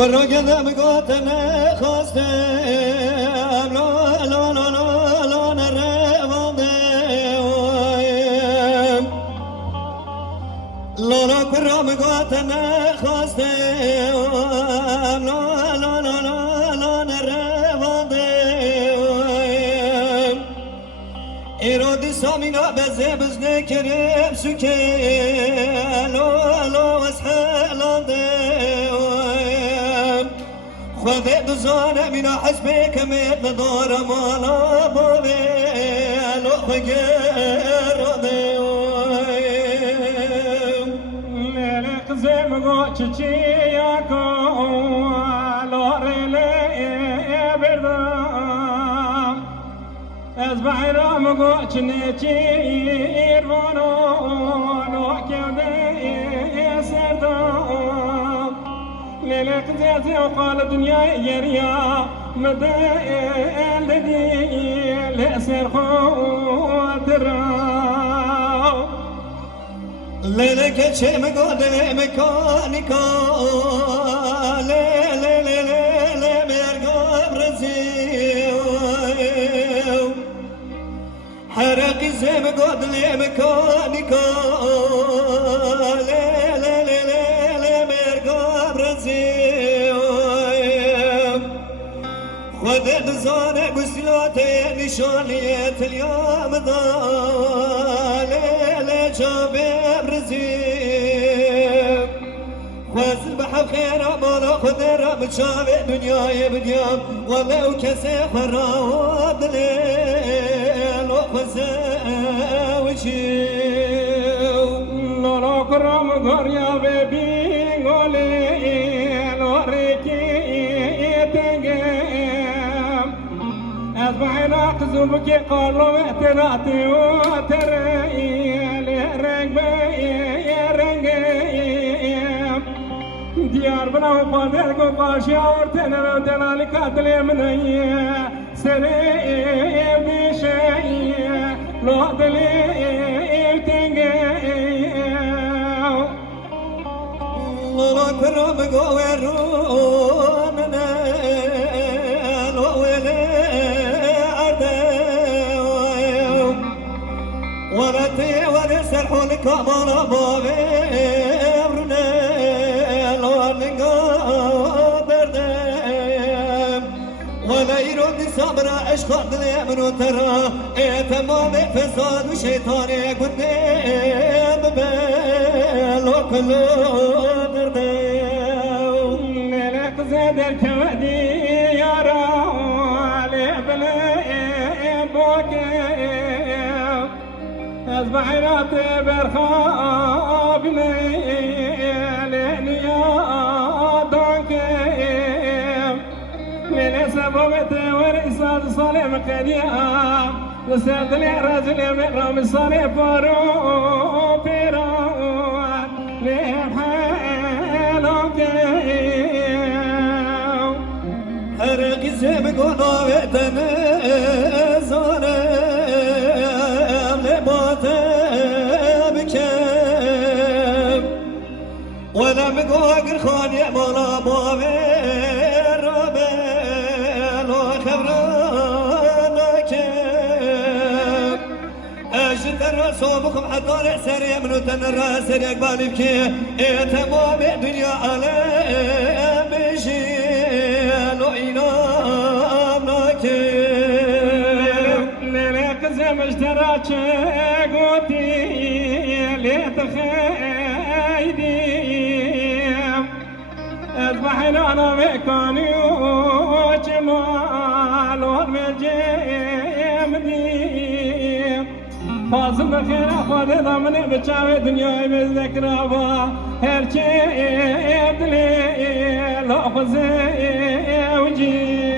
كل قدم قوتنا خواستم لا لا لا لا لا نرفضم لا لا كرم قوتنا خواستم لا لا لا لا لا نرفضم إرادي سامينا بزي بزني كريم سكين لا لا واسحلادم خذ دزانة من حسبك مثل دار مالا بابي لو خير لك زمغو تشياكو لوريلي بردام از بحرام گو چنچیر بانو لو كده سردام ليلك زيزي وقال الدنيا يريا مدى الذي لأسر خاطرا ليلك شيء مقود مكانكا ليلي ليلي ليلي مرقب رزيو حرقي زي مقود مكانكا ليلي ليلي ليلي مرقب رزيو خذت زانة قسلاتي نشانية اليوم ضالي شباب رزيق خذ البحر خير مالا خذ الرب شابه دنيا بديام ولو كسيف الراود ليل وخزا وشيو لولا كرم غريا بيبي غولي لوريكي تنجم أذبحنا قزوبك قالوا اعتناتي وتري ديار بنا وقادر کو قاشي اورتنا لو دلال قاتل من سري بشي لو دلي تنجي الله كرم قويروننا لو ويلي عدو ورتي ورسل لك مالا بابي صبر اشخاص اليمن وترى تمام فساد وشيطان قدام بال وكل درداو لك زاد الكوادي يا راولي بلا بوكي اصبح راتي برخاب ليلي يا دونكي من سببته ورئيسات صالح مقديا وساد لي رجل من رامي صالح فارو بيران لحالك هرقي سبقنا وقتنا زانم لباته بكم ولم قاقر خاني مالا بابي صوبكم حتى سريع من تنرى سريع بالك تمام الدنيا على بشي لو إنامك ليلك زي مشتراك قوتي ليتخيدي اذبحنا انا مكاني وجمال والمجيمدي فاصل بخير أخواني ضمني بتشاوي دنياي بالذكرى هرشي بدلي لأخذي وجي